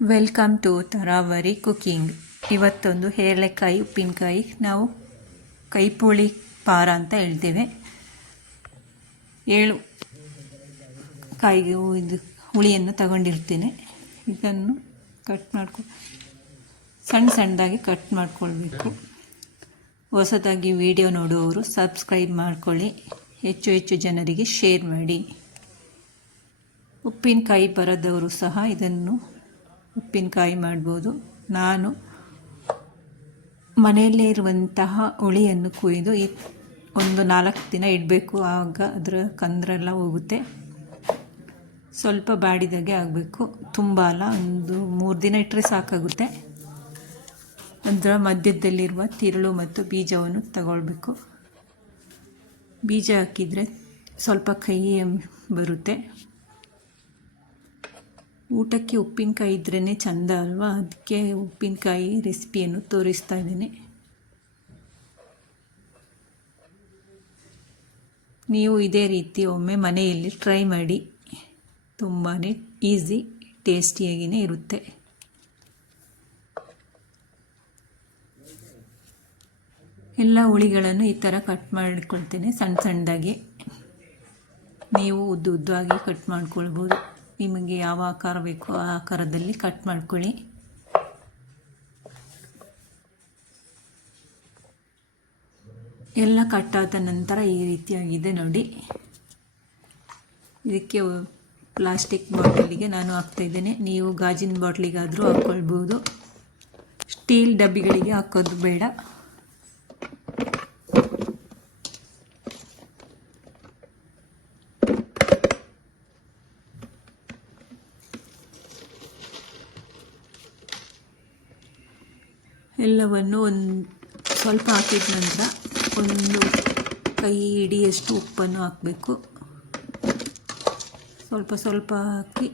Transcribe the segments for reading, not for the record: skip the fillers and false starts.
Welcome to ತರಾವರಿ cooking. ಇವತ್ತೊಂದು ಹೇರಳೆಕಾಯಿ ಉಪ್ಪಿನಕಾಯಿ, ನಾವು ಕೈಪುಳಿ ಪಾರ ಅಂತ ಹೇಳ್ತೇವೆ. 7 ಕಾಯಿಗೆ ಇದು ಹುಳಿಯನ್ನು ತಗೊಂಡಿರ್ತೇನೆ. ಇದನ್ನು ಸಣ್ಣದಾಗಿ ಕಟ್ ಮಾಡ್ಕೊಳ್ಬೇಕು. ಹೊಸದಾಗಿ ವಿಡಿಯೋ ನೋಡುವವರು ಸಬ್ಸ್ಕ್ರೈಬ್ ಮಾಡ್ಕೊಳ್ಳಿ, ಹೆಚ್ಚು ಜನರಿಗೆ ಶೇರ್ ಮಾಡಿ. ಉಪ್ಪಿನಕಾಯಿ ಬರದವರು ಸಹ ಇದನ್ನು ಉಪ್ಪಿನಕಾಯಿ ಮಾಡ್ಬೋದು. ನಾನು ಮನೆಯಲ್ಲೇ ಇರುವಂತಹ ಹುಳಿಯನ್ನು ಕೊಯ್ದು ಒಂದು 4 ದಿನ ಇಡಬೇಕು, ಆಗ ಅದರ ಕಂದ್ರೆಲ್ಲ ಹೋಗುತ್ತೆ. ಸ್ವಲ್ಪ ಬಾಡಿದಾಗೆ ಆಗಬೇಕು, ತುಂಬ ಅಲ್ಲ, ಒಂದು 3 ದಿನ ಇಟ್ಟರೆ ಸಾಕಾಗುತ್ತೆ. ಅದರ ಮಧ್ಯದಲ್ಲಿರುವ ತಿರುಳು ಮತ್ತು ಬೀಜವನ್ನು ತಗೊಳ್ಬೇಕು. ಬೀಜ ಹಾಕಿದರೆ ಸ್ವಲ್ಪ ಕಹಿ ಬರುತ್ತೆ. ಊಟಕ್ಕೆ ಉಪ್ಪಿನಕಾಯಿ ಇದ್ರೇ ಚಂದ ಅಲ್ವಾ, ಅದಕ್ಕೆ ಉಪ್ಪಿನಕಾಯಿ ರೆಸಿಪಿಯನ್ನು ತೋರಿಸ್ತಾ ಇದ್ದೀನಿ. ನೀವು ಇದೇ ರೀತಿ ಒಮ್ಮೆ ಮನೆಯಲ್ಲಿ ಟ್ರೈ ಮಾಡಿ, ತುಂಬಾ ಈಸಿ, ಟೇಸ್ಟಿಯಾಗಿಯೇ ಇರುತ್ತೆ. ಎಲ್ಲ ಹುಳಿಗಳನ್ನು ಈ ಥರ ಕಟ್ ಮಾಡಿಕೊಳ್ತೇನೆ, ಸಣ್ಣದಾಗಿ. ನೀವು ಉದ್ದವಾಗಿ ಕಟ್ ಮಾಡ್ಕೊಳ್ಬೋದು. ನಿಮಗೆ ಯಾವ ಆಕಾರ ಬೇಕೋ ಆ ಆಕಾರದಲ್ಲಿ ಕಟ್ ಮಾಡ್ಕೊಳ್ಳಿ. ಎಲ್ಲ ಕಟ್ಟಾದ ನಂತರ ಈ ರೀತಿಯಾಗಿದೆ ನೋಡಿ. ಇದಕ್ಕೆ ಪ್ಲಾಸ್ಟಿಕ್ ಬಾಟಲಿಗೆ ನಾನು ಹಾಕ್ತಾಯಿದ್ದೇನೆ. ನೀವು ಗಾಜಿನ ಬಾಟ್ಲಿಗಾದರೂ ಹಾಕ್ಕೊಳ್ಬೋದು, ಸ್ಟೀಲ್ ಡಬ್ಬಿಗಳಿಗೆ ಹಾಕೋದು ಬೇಡ. ಎಲ್ಲವನ್ನು ಸ್ವಲ್ಪ ಹಾಕಿದ ನಂತರ ಒಂದು ಕೈ ಹಿಡಿಯಷ್ಟು ಉಪ್ಪನ್ನು ಹಾಕಬೇಕು. ಸ್ವಲ್ಪ ಹಾಕಿ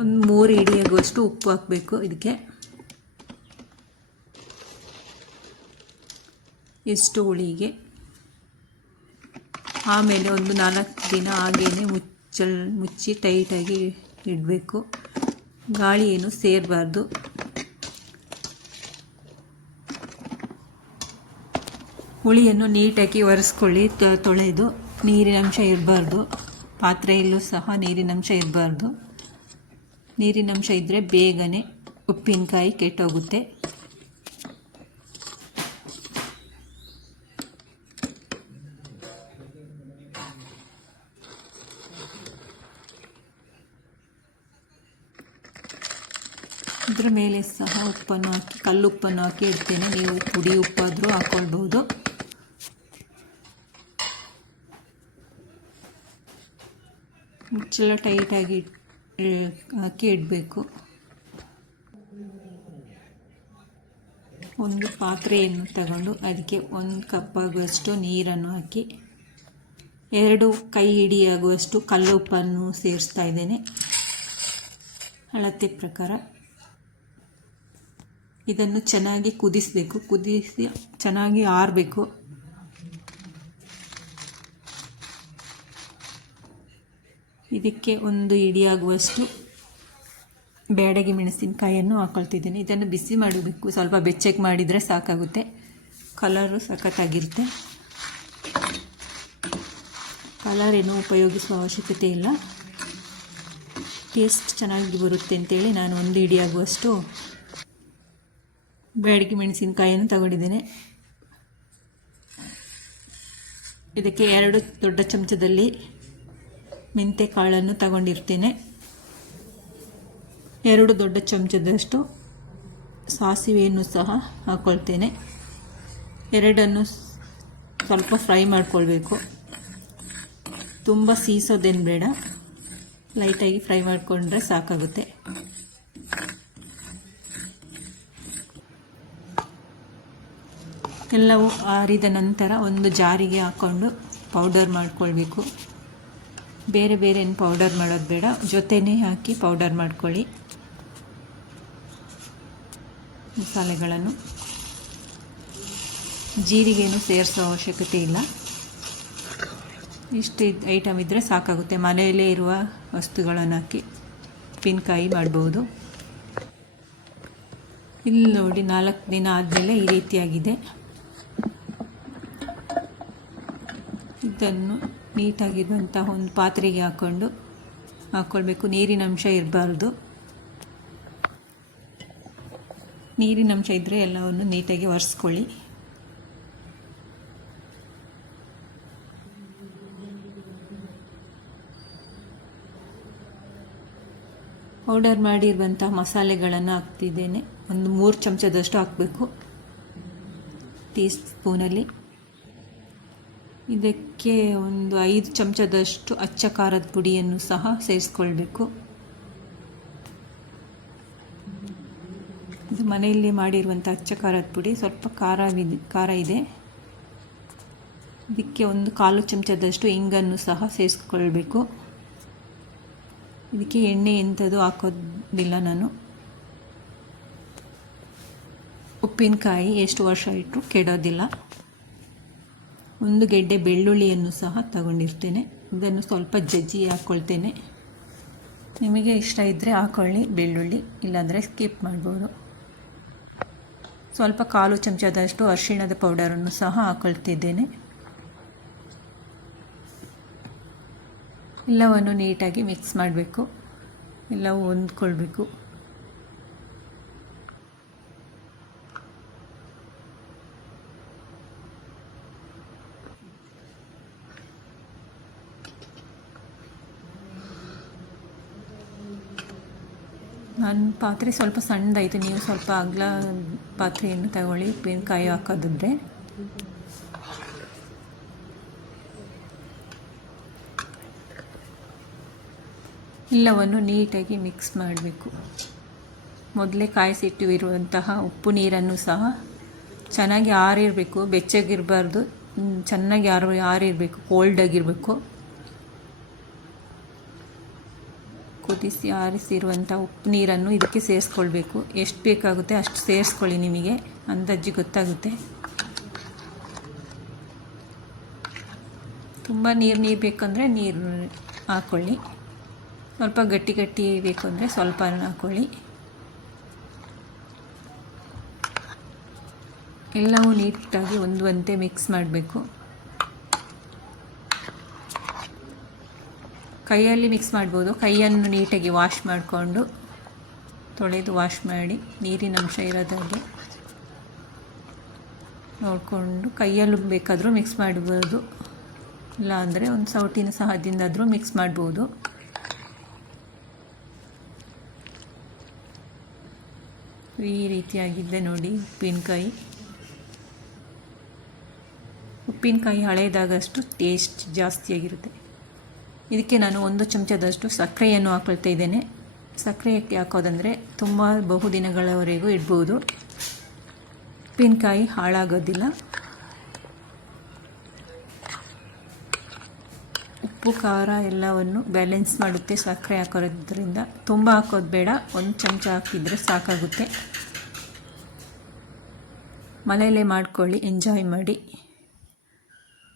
ಒಂದು 3 ಹಿಡಿಯಾಗುವಷ್ಟು ಉಪ್ಪು ಹಾಕಬೇಕು ಇದಕ್ಕೆ. ಎಷ್ಟು ಹುಳಿಗೆ. ಆಮೇಲೆ ಒಂದು 4 ದಿನ ಹಾಗೇನೆ ಮುಚ್ಚಿ ಟೈಟಾಗಿ ಇಡಬೇಕು. ಗಾಳಿ ಏನು ಸೇರಬಾರ್ದು. ಹುಳಿಯನ್ನು ನೀಟಾಗಿ ಒರೆಸ್ಕೊಳ್ಳಿ, ತೊಳೆದು. ನೀರಿನಂಶ ಇರಬಾರ್ದು, ಪಾತ್ರೆಯಲ್ಲೂ ಸಹ ನೀರಿನಂಶ ಇರಬಾರ್ದು. ನೀರಿನಂಶ ಇದ್ದರೆ ಬೇಗನೆ ಉಪ್ಪಿನಕಾಯಿ ಕೆಟ್ಟೋಗುತ್ತೆ. ಇದರ ಮೇಲೆ ಸಹ ಉಪ್ಪನ್ನು ಹಾಕಿ, ಕಲ್ಲುಪ್ಪನ್ನು ಹಾಕಿ ಇಡ್ತೇನೆ. ನೀವು ಪುಡಿ ಉಪ್ಪಾದರೂ ಹಾಕ್ಕೊಳ್ಬೋದು. ಮುಚ್ಚಳ ಟೈಟಾಗಿ ಹಾಕಿ ಇಡಬೇಕು. ಒಂದು ಪಾತ್ರೆಯನ್ನು ತಗೊಂಡು ಅದಕ್ಕೆ 1 ಕಪ್ ಆಗುವಷ್ಟು ನೀರನ್ನು ಹಾಕಿ 2 ಕೈ ಹಿಡಿಯಾಗುವಷ್ಟು ಕಲ್ಲುಪ್ಪನ್ನು ಸೇರಿಸ್ತಾ ಇದ್ದೇನೆ, ಅಳತೆ ಪ್ರಕಾರ. ಇದನ್ನು ಚೆನ್ನಾಗಿ ಕುದಿಸಬೇಕು. ಕುದಿಸಿ ಚೆನ್ನಾಗಿ ಆರಬೇಕು. ಇದಕ್ಕೆ 1 ಹಿಡಿಯಾಗುವಷ್ಟು ಬ್ಯಾಡಗಿ ಮೆಣಸಿನಕಾಯಿಯನ್ನು ಹಾಕ್ಕೊಳ್ತಿದ್ದೀನಿ. ಇದನ್ನು ಬಿಸಿ ಮಾಡಬೇಕು, ಸ್ವಲ್ಪ ಬೆಚ್ಚಗೆ ಮಾಡಿದರೆ ಸಾಕಾಗುತ್ತೆ. ಕಲರು ಸಖತ್ತಾಗಿರುತ್ತೆ. ಕಲರ್ ಏನು ಉಪಯೋಗಿಸುವ ಅವಶ್ಯಕತೆ ಇಲ್ಲ, ಟೇಸ್ಟ್ ಚೆನ್ನಾಗಿ ಬರುತ್ತೆ ಅಂತೇಳಿ ನಾನು 1 ಹಿಡಿಯಾಗುವಷ್ಟು ಬ್ಯಾಡಗಿ ಮೆಣಸಿನಕಾಯಿಯನ್ನು ತಗೊಂಡಿದ್ದೇನೆ. ಇದಕ್ಕೆ 2 ದೊಡ್ಡ ಚಮಚದಲ್ಲಿ ಮೆಂತ್ಯ ಕಾಳನ್ನು ತಗೊಂಡಿರ್ತೇನೆ. 2 ದೊಡ್ಡ ಚಮಚದಷ್ಟು ಸಾಸಿವೆಯನ್ನು ಸಹ ಹಾಕ್ಕೊಳ್ತೇನೆ. 2 ಸ್ವಲ್ಪ ಫ್ರೈ ಮಾಡ್ಕೊಳ್ಬೇಕು. ತುಂಬ ಸೀಸೋದೇನು ಬೇಡ, ಲೈಟಾಗಿ ಫ್ರೈ ಮಾಡಿಕೊಂಡ್ರೆ ಸಾಕಾಗುತ್ತೆ. ಎಲ್ಲವೂ ಆರಿದ ನಂತರ ಒಂದು ಜಾರಿಗೆ ಹಾಕ್ಕೊಂಡು ಪೌಡರ್ ಮಾಡಿಕೊಳ್ಬೇಕು. ಬೇರೆ ಏನು ಪೌಡರ್ ಮಾಡೋದು ಬೇಡ, ಜೊತೆನೇ ಹಾಕಿ ಪೌಡರ್ ಮಾಡ್ಕೊಳ್ಳಿ ಮಸಾಲೆಗಳನ್ನು. ಜೀರಿಗೆಯನ್ನು ಸೇರಿಸೋ ಅವಶ್ಯಕತೆ ಇಲ್ಲ. ಇಷ್ಟು ಐಟಮ್ ಇದ್ದರೆ ಸಾಕಾಗುತ್ತೆ. ಮನೆಯಲ್ಲೇ ಇರುವ ವಸ್ತುಗಳನ್ನು ಹಾಕಿ ಉಪ್ಪಿನಕಾಯಿ ಮಾಡ್ಬೋದು. ಇಲ್ಲಿ ನೋಡಿ 4 ದಿನ ಆದಮೇಲೆ ಈ ರೀತಿಯಾಗಿದೆ. ಇದನ್ನು ನೀಟಾಗಿರುವಂತಹ ಒಂದು ಪಾತ್ರೆಗೆ ಹಾಕ್ಕೊಳ್ಬೇಕು. ನೀರಿನ ಅಂಶ ಇರಬಾರ್ದು. ನೀರಿನ ಅಂಶ ಇದ್ದರೆ ಎಲ್ಲವನ್ನು ನೀಟಾಗಿ ಒರೆಸ್ಕೊಳ್ಳಿ. ಪೌಡರ್ ಮಾಡಿರುವಂತಹ ಮಸಾಲೆಗಳನ್ನು ಹಾಕ್ತಿದ್ದೇನೆ. ಒಂದು 3 ಚಮಚದಷ್ಟು ಹಾಕಬೇಕು ಟೀ ಸ್ಪೂನಲ್ಲಿ. ಇದಕ್ಕೆ ಒಂದು 5 ಚಮಚದಷ್ಟು ಅಚ್ಚ ಖಾರದ ಪುಡಿಯನ್ನು ಸಹ ಸೇರಿಸ್ಕೊಳ್ಬೇಕು. ಇದು ಮನೆಯಲ್ಲಿ ಮಾಡಿರುವಂಥ ಅಚ್ಚ ಖಾರದ ಪುಡಿ. ಸ್ವಲ್ಪ ಖಾರ ಇದೆ. ಇದಕ್ಕೆ ಒಂದು 1/4 ಚಮಚದಷ್ಟು ಇಂಗನ್ನು ಸಹ ಸೇರಿಸ್ಕೊಳ್ಬೇಕು. ಇದಕ್ಕೆ ಎಣ್ಣೆ ಎಂಥದ್ದು ಹಾಕೋದಿಲ್ಲ ನಾನು. ಉಪ್ಪಿನಕಾಯಿ ಎಷ್ಟು ವರ್ಷ ಇಟ್ಟರೂ ಕೆಡೋದಿಲ್ಲ. ಒಂದು ಗೆಡ್ಡೆ ಬೆಳ್ಳುಳ್ಳಿಯನ್ನು ಸಹ ತಗೊಂಡಿರ್ತೇನೆ. ಇದನ್ನು ಸ್ವಲ್ಪ ಜಜ್ಜಿ ಹಾಕ್ಕೊಳ್ತೇನೆ. ನಿಮಗೆ ಇಷ್ಟ ಇದ್ದರೆ ಹಾಕ್ಕೊಳ್ಳಿ ಬೆಳ್ಳುಳ್ಳಿ, ಇಲ್ಲಾಂದರೆ ಸ್ಕಿಪ್ ಮಾಡ್ಬೋದು. ಸ್ವಲ್ಪ 1/4 ಚಮಚದಷ್ಟು ಅರಿಶಿಣದ ಪೌಡರನ್ನು ಸಹ ಹಾಕ್ಕೊಳ್ತಿದ್ದೇನೆ. ಎಲ್ಲವನ್ನು ನೀಟಾಗಿ ಮಿಕ್ಸ್ ಮಾಡಬೇಕು. ಎಲ್ಲವೂ ಹೊಂದ್ಕೊಳ್ಬೇಕು. ನನ್ನ ಪಾತ್ರೆ ಸ್ವಲ್ಪ ಸಣ್ಣದಾಯಿತು. ನೀವು ಸ್ವಲ್ಪ ಅಗಲ ಪಾತ್ರೆಯನ್ನು ತಗೊಳ್ಳಿ ಉಪ್ಪಿನಕಾಯಿ ಹಾಕೋದಿದ್ರೆ. ಎಲ್ಲವನ್ನು ನೀಟಾಗಿ ಮಿಕ್ಸ್ ಮಾಡಬೇಕು. ಮೊದಲೇ ಕಾಯಿಸಿಟ್ಟಿರುವಂತಹ ಉಪ್ಪು ನೀರನ್ನು ಸಹ ಚೆನ್ನಾಗಿ ಆರಿರಬೇಕು. ಬೆಚ್ಚಗಿರಬಾರ್ದು, ಚೆನ್ನಾಗಿ ಆರಿರಬೇಕು, ಕೋಲ್ಡಾಗಿರಬೇಕು. ಕುದಿಸಿ ಆರಿಸಿರುವಂಥ ಉಪ್ಪು ನೀರನ್ನು ಇದಕ್ಕೆ ಸೇರಿಸ್ಕೊಳ್ಬೇಕು. ಎಷ್ಟು ಬೇಕಾಗುತ್ತೆ ಅಷ್ಟು ಸೇರಿಸ್ಕೊಳ್ಳಿ. ನಿಮಗೆ ಅಂದಾಜು ಗೊತ್ತಾಗುತ್ತೆ. ತುಂಬ ನೀರು ಬೇಕಂದರೆ ನೀರು ಹಾಕ್ಕೊಳ್ಳಿ. ಸ್ವಲ್ಪ ಗಟ್ಟಿ ಬೇಕು ಅಂದರೆ ಸ್ವಲ್ಪ ಹಾಕ್ಕೊಳ್ಳಿ. ಎಲ್ಲವೂ ನೀಟಾಗಿ ಹೊಂದುವಂತೆ ಮಿಕ್ಸ್ ಮಾಡಬೇಕು. ಕೈಯಲ್ಲಿ ಮಿಕ್ಸ್ ಮಾಡ್ಬೋದು. ಕೈಯನ್ನು ನೀಟಾಗಿ ವಾಶ್ ಮಾಡಿಕೊಂಡು ತೊಳೆದು ವಾಶ್ ಮಾಡಿ ನೀರಿನ ಅಂಶ ಇರೋದಾಗೆ ನೋಡಿಕೊಂಡು ಕೈಯಲ್ಲೂ ಬೇಕಾದರೂ ಮಿಕ್ಸ್ ಮಾಡ್ಬೋದು. ಇಲ್ಲ ಅಂದರೆ ಒಂದು ಸೌಟಿನ ಸಹಾಯದಿಂದಾದರೂ ಮಿಕ್ಸ್ ಮಾಡ್ಬೋದು. ಈ ರೀತಿಯಾಗಿದ್ದೆ ನೋಡಿ ಉಪ್ಪಿನಕಾಯಿ ಹಳೆಯದಾಗಷ್ಟು ಟೇಸ್ಟ್ ಜಾಸ್ತಿಯಾಗಿರುತ್ತೆ. ಇದಕ್ಕೆ ನಾನು 1 ಚಮಚದಷ್ಟು ಸಕ್ಕರೆಯನ್ನು ಹಾಕ್ಕೊಳ್ತಾ ಇದ್ದೇನೆ. ಸಕ್ಕರೆ ಹಾಕೋದಂದರೆ ತುಂಬ ಬಹುದಿನಗಳವರೆಗೂ ಇಡ್ಬೋದು. ಉಪ್ಪಿನಕಾಯಿ ಹಾಳಾಗೋದಿಲ್ಲ. ಉಪ್ಪು ಖಾರ ಎಲ್ಲವನ್ನು ಬ್ಯಾಲೆನ್ಸ್ ಮಾಡುತ್ತೆ ಸಕ್ಕರೆ ಹಾಕೋದ್ರಿಂದ. ತುಂಬ ಹಾಕೋದು ಬೇಡ, 1 ಚಮಚ ಹಾಕಿದರೆ ಸಾಕಾಗುತ್ತೆ. ಮನೆಯಲ್ಲೇ ಮಾಡ್ಕೊಳ್ಳಿ, ಎಂಜಾಯ್ ಮಾಡಿ.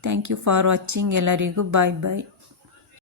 Thank you for watching. ಎಲ್ಲರಿಗೂ ಬಾಯ್ ಬಾಯ್.